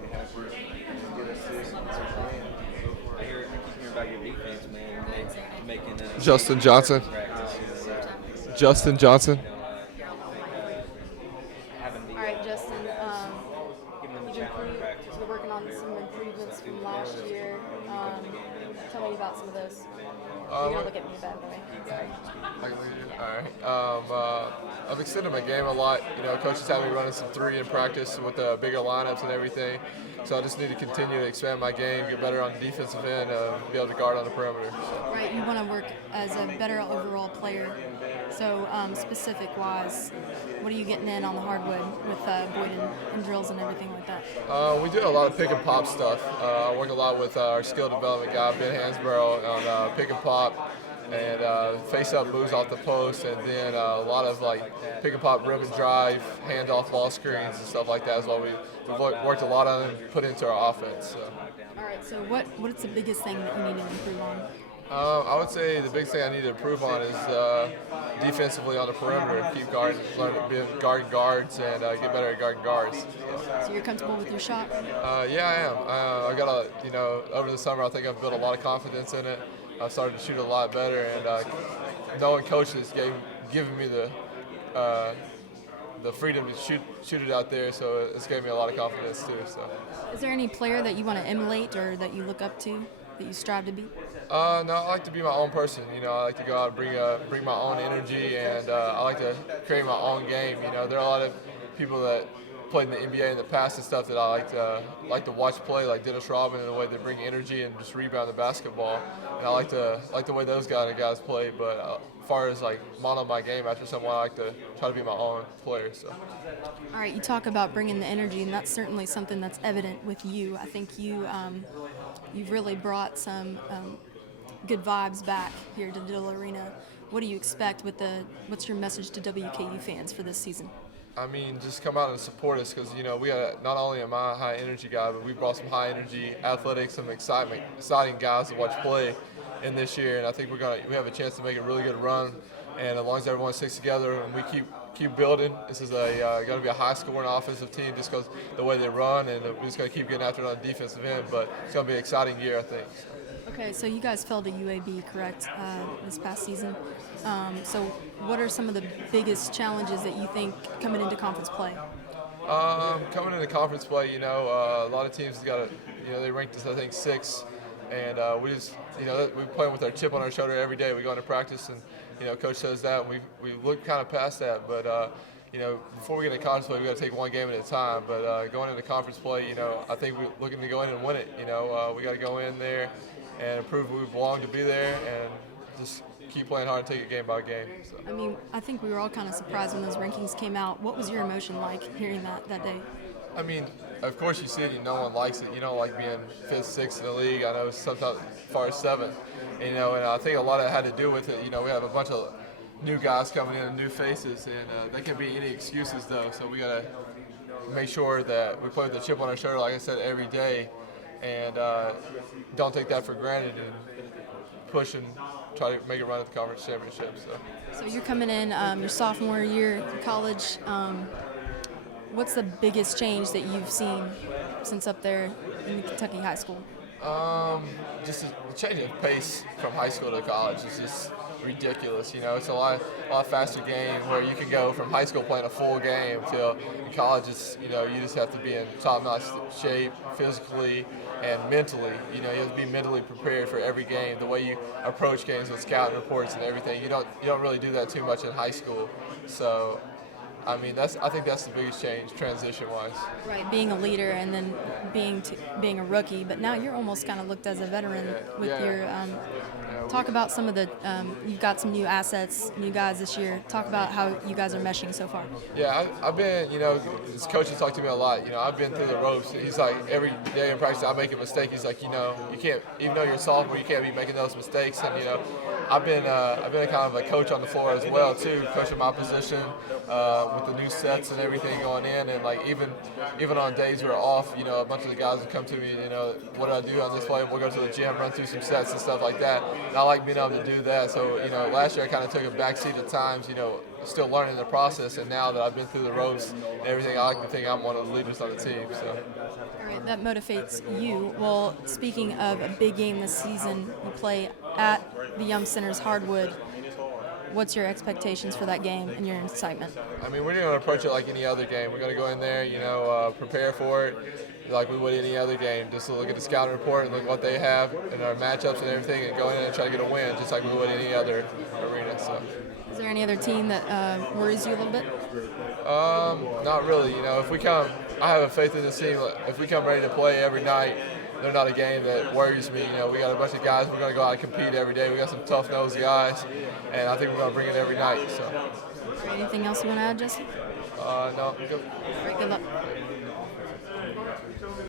get us to some win. I keep hearing about your defense, man. Making Justin Johnson. practice, Justin Johnson. having All right, Justin. giving them a You've challenge in improved. practice. You're working on some improvements from last year. Tell me about some of those. You're gonna look at me bad boy. All right. I've extended my game a lot. Coaches have me running some three in practice with bigger lineups and everything. So I just need to continue to expand my game, get better on the defensive end, be able to guard on the perimeter. Right, you want to work as a better overall player. So specific-wise, what are you getting in on the hardwood with Boyd and drills and everything like that? We do a lot of pick and pop stuff. I work a lot with our skill development guy, Ben Hansborough, on pick and pop and face-up moves off the post, and then a lot of pick and pop rib and drive, handoff ball screens and stuff like that as well. We've worked a lot on them, put into our offense. So. All right, so what's the biggest thing that you need to improve on? I would say the big thing I need to improve on is defensively on the perimeter. Keep guarding, learn to be guarding guards, and get better at guarding guards. So you're comfortable with your shot? Yeah, I am. I got over the summer, I think I've built a lot of confidence in it. I've started to shoot a lot better, and knowing coaches giving me the freedom to shoot it out there, so it's gave me a lot of confidence too. So. Is there any player that you want to emulate or that you look up to, that you strive to be? No, I like to be my own person. I like to go out and bring my own energy, and I like to create my own game. There are a lot of people that played in the NBA in the past and stuff that I like to watch play, like Dennis Rodman, in the way they bring energy and just rebound the basketball. And I like the way those guys play. But as far as model my game after someone, I like to try to be my own player. So. All right, you talk about bringing the energy, and that's certainly something that's evident with you. I think you've really brought some good vibes back here to Diddle Arena. What do you expect what's your message to WKU fans for this season? I mean, just come out and support us because, we got not only am I a high energy guy, but we brought some high energy athletics, some exciting guys to watch play in this year. And I think we have a chance to make a really good run. And as long as everyone sticks together and we keep building, this is going to be a high scoring offensive team just because the way they run, and we're just going to keep getting after it on the defensive end. But it's going to be an exciting year, I think. Okay, so you guys fell to UAB, correct, this past season. So what are some of the biggest challenges that you think coming into conference play? Coming into conference play, a lot of teams they ranked us, I think, 6th. And we just, we play with our chip on our shoulder every day. We go into practice, and, Coach says that, and we look kind of past that. But, before we get into conference play, we got to take one game at a time. But going into conference play, I think we're looking to go in and win it. We got to go in there and prove we belong to be there, and just keep playing hard and take it game by game. So. I mean, I think we were all kind of surprised when those rankings came out. What was your emotion like hearing that day? I mean, of course you see it, no one likes it. You don't like being 5th, 6th in the league. I know sometimes as far as 7th. And I think a lot of it had to do with it. We have a bunch of new guys coming in and new faces, and there can be any excuses though. So we got to make sure that we play with the chip on our shoulder, like I said, every day. And don't take that for granted, and push and try to make a run at the conference championship. So you're coming in your sophomore year in college. What's the biggest change that you've seen since up there in Kentucky high school? Just a change of pace from high school to college is just ridiculous. It's a lot faster game where you can go from high school playing a full game till in college. It's you just have to be in top-notch shape physically and mentally. You have to be mentally prepared for every game. The way you approach games with scouting reports and everything, you don't really do that too much in high school. So. I mean, I think that's the biggest change, transition-wise. Right, being a leader and then being a rookie, but now you're almost kind of looked as a veteran with your. Talk about some of the. You've got some new assets, new guys this year. Talk about how you guys are meshing so far. Yeah, I've been. This coach has talked to me a lot. I've been through the ropes. He's like every day in practice I make a mistake. He's like, you can't, even though you're a sophomore, you can't be making those mistakes. And I've been kind of a coach on the floor as well too, coaching my position. With the new sets and everything going in, and even on days we're off, a bunch of the guys would come to me, what do I do on this play? We'll go to the gym, run through some sets and stuff like that. And I like being able to do that. So, last year I kind of took a backseat at times, still learning the process. And now that I've been through the ropes and everything, I like to think I'm one of the leaders on the team. So. All right, that motivates you. Well, speaking of a big game this season, you play at the Yum Center's Hardwood. What's your expectations for that game and your excitement? I mean, we're going to approach it like any other game. We're going to go in there, prepare for it like we would any other game. Just look at the scouting report and look at what they have and our matchups and everything, and go in and try to get a win, just like we would any other arena. So. Is there any other team that worries you a little bit? Not really. If we come, I have a faith in this team. If we come ready to play every night, they're not a game that worries me. We got a bunch of guys. We're going to go out and compete every day. We got some tough-nosed guys, and I think we're going to bring it every night. So. Anything else you want to add, Justin? No. Good. All right, good luck.